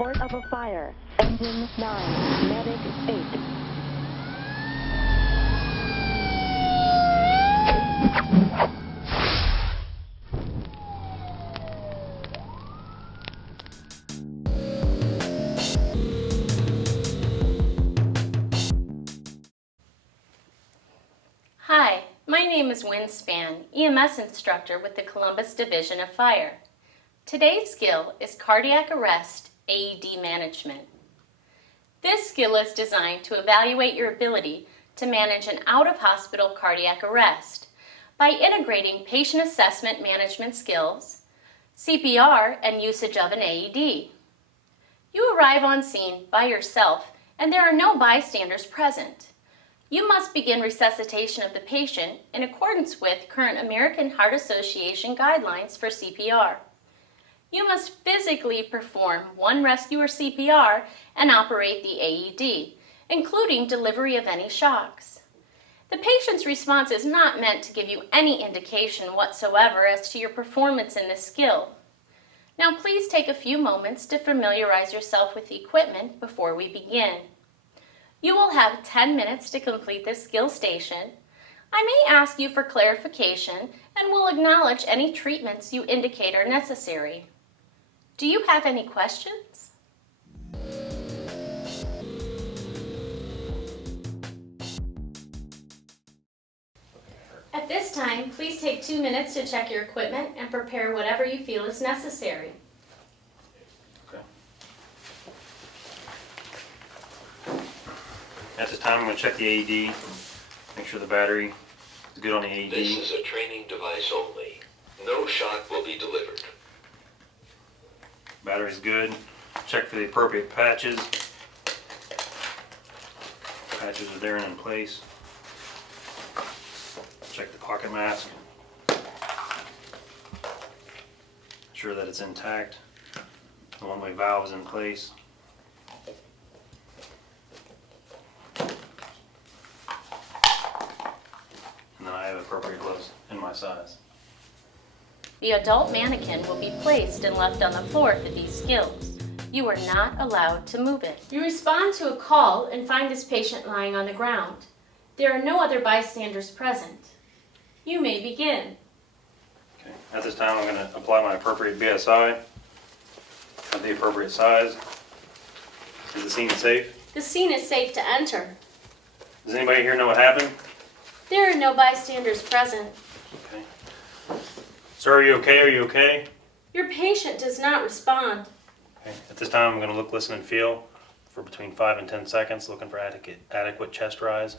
Report of a fire. Engine 9, medic 8. Hi, my name is Wynn Spann, EMS instructor with the Columbus Division of Fire. Today's skill is cardiac arrest AED management. This skill is designed to evaluate your ability to manage an out-of-hospital cardiac arrest by integrating patient assessment management skills, CPR, and usage of an AED. You arrive on scene by yourself and there are no bystanders present. You must begin resuscitation of the patient in accordance with current American Heart Association guidelines for CPR. You must physically perform one rescue or CPR and operate the AED, including delivery of any shocks. The patient's response is not meant to give you any indication whatsoever as to your performance in this skill. Now please take a few moments to familiarize yourself with the equipment before we begin. You will have 10 minutes to complete this skill station. I may ask you for clarification and will acknowledge any treatments you indicate are necessary. Do you have any questions? At this time, please take 2 minutes to check your equipment and prepare whatever you feel is necessary. At this time, I'm going to check the AED, make sure the battery is good on the AED. This is a training device only. No shock will be delivered. Battery's good. Check for the appropriate patches. Patches are there and in place. Check the pocket mask. Ensure that it's intact. The one-way valve is in place. And then I have appropriate gloves in my size. The adult mannequin will be placed and left on the floor for these skills. You are not allowed to move it. You respond to a call and find this patient lying on the ground. There are no other bystanders present. You may begin. Okay. At this time, I'm going to apply my appropriate BSI at the appropriate size. Is the scene safe? The scene is safe to enter. Does anybody here know what happened? There are no bystanders present. Okay. Sir, are you okay? Are you okay? Your patient does not respond. Okay. At this time, I'm going to look, listen, and feel for between 5 and 10 seconds, looking for adequate chest rise.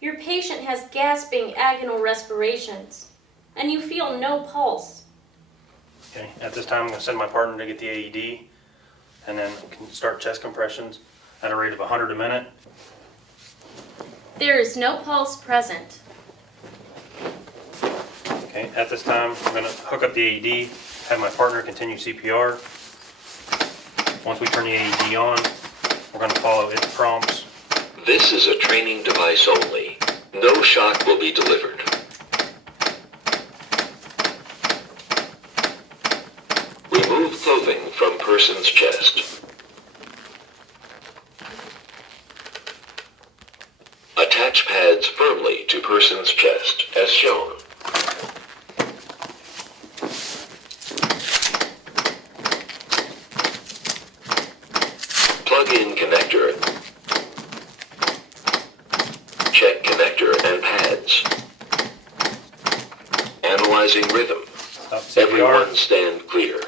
Your patient has gasping agonal respirations, and you feel no pulse. Okay. At this time, I'm going to send my partner to get the AED, and then can start chest compressions at a rate of 100 a minute. There is no pulse present. Okay. At this time, I'm going to hook up the AED, have my partner continue CPR. Once we turn the AED on, we're going to follow its prompts. This is a training device only. No shock will be delivered. Remove clothing from person's chest. Attach pads firmly to person's chest, as shown. Plug in connector. Check connector and pads. Analyzing rhythm. Stop CPR. Everyone stand clear.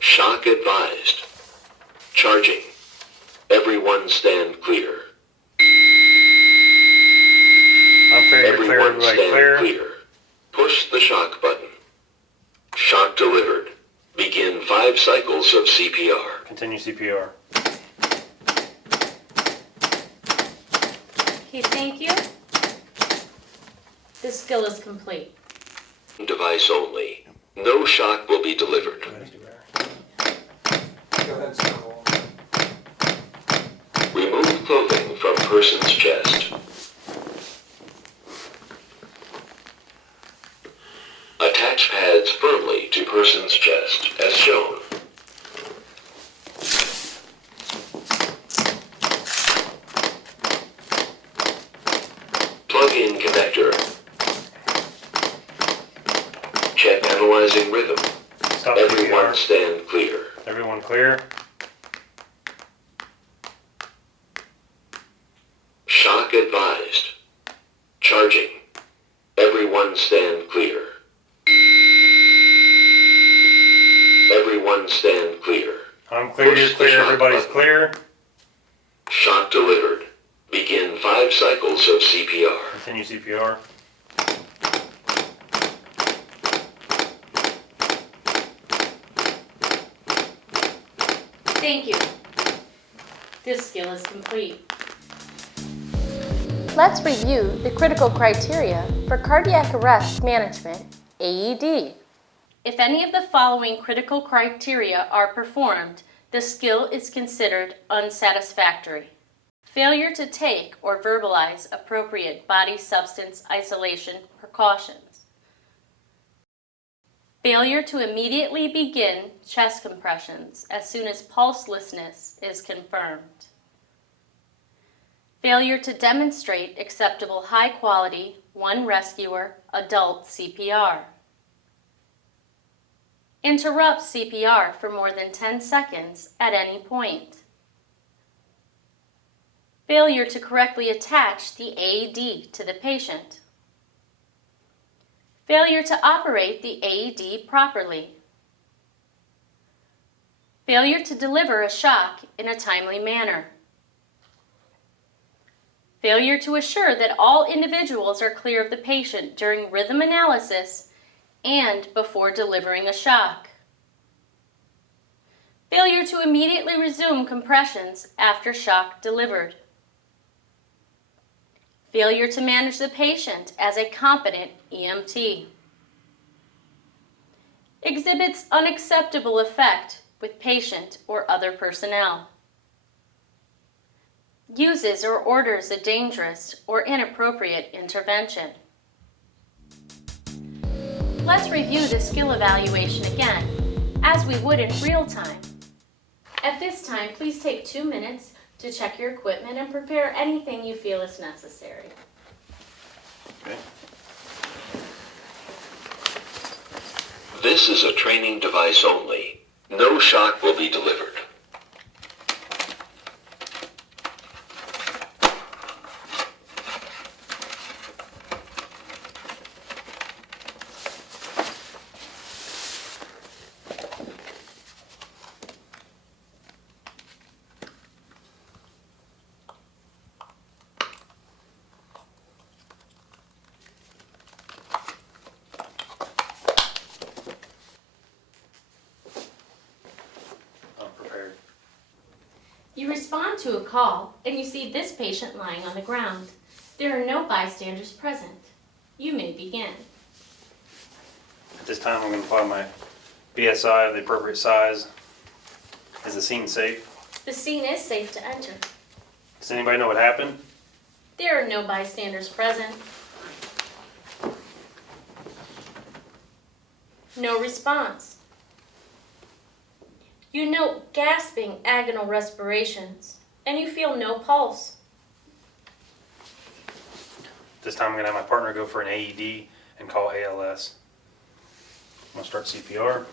Shock advised. Charging. Everyone stand clear. I'm clear, you're clear, Everyone everybody stand clear. Push the shock button. Shock delivered. Begin 5 cycles of CPR. Continue CPR. Okay, thank you. This skill is complete. Device only. No shock will be delivered. Go ahead, Scott. Remove clothing from person's chest. Attach pads firmly to person's chest, as shown. Plug-in connector. Check analyzing rhythm. Stop Everyone CPR. stand clear. Everyone clear? Shock advised. Charging. Everyone stand clear. Everyone stand clear. I'm clear, you're Push the clear, shock everybody's button. clear. Shock delivered. Begin 5 cycles of CPR. Continue CPR. Thank you. This skill is complete. Let's review the critical criteria for cardiac arrest management, AED. If any of the following critical criteria are performed, the skill is considered unsatisfactory. Failure to take or verbalize appropriate body substance isolation precautions. Failure to immediately begin chest compressions as soon as pulselessness is confirmed. Failure to demonstrate acceptable high-quality, one rescuer, adult CPR. Interrupt CPR for more than 10 seconds at any point. Failure to correctly attach the AED to the patient. Failure to operate the AED properly. Failure to deliver a shock in a timely manner. Failure to assure that all individuals are clear of the patient during rhythm analysis and before delivering a shock. Failure to immediately resume compressions after shock delivered. Failure to manage the patient as a competent EMT. Exhibits unacceptable effect with patient or other personnel. Uses or orders a dangerous or inappropriate intervention. Let's review the skill evaluation again, as we would in real time. At this time, please take 2 minutes to check your equipment and prepare anything you feel is necessary. Okay. This is a training device only. No shock will be delivered. I'm prepared. You respond to a call and you see this patient lying on the ground. There are no bystanders present. You may begin. At this time, I'm going to apply my BSI of the appropriate size. Is the scene safe? The scene is safe to enter. Does anybody know what happened? There are no bystanders present. No response. You note gasping agonal respirations, and you feel no pulse. This time, I'm going to have my partner go for an AED and call ALS. I'm going to start CPR.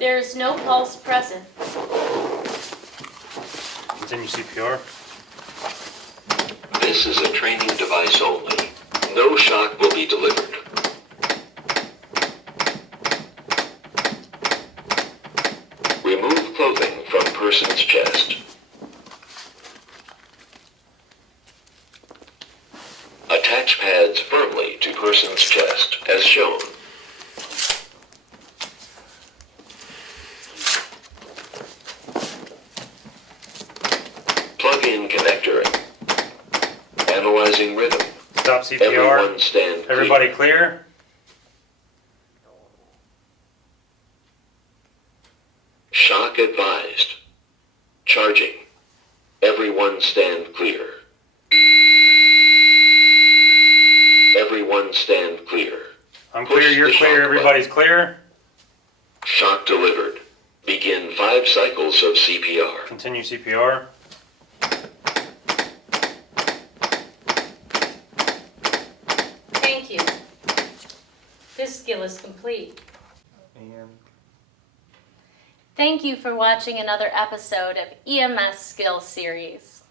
There is no pulse present. Continue CPR. This is a training device only. No shock will be delivered. Remove clothing from person's chest. Attach pads firmly to person's chest, as shown. Plug in connector. Analyzing rhythm. Stop CPR. Everyone stand clear. Everybody clear? Shock advised. Charging. Everyone stand clear. Everyone stand clear. I'm clear, Push you're the clear, shock everybody's clear. Shock delivered. Begin 5 cycles of CPR. Continue CPR. Thank you. This skill is complete. Thank you for watching another episode of EMS Skill Series.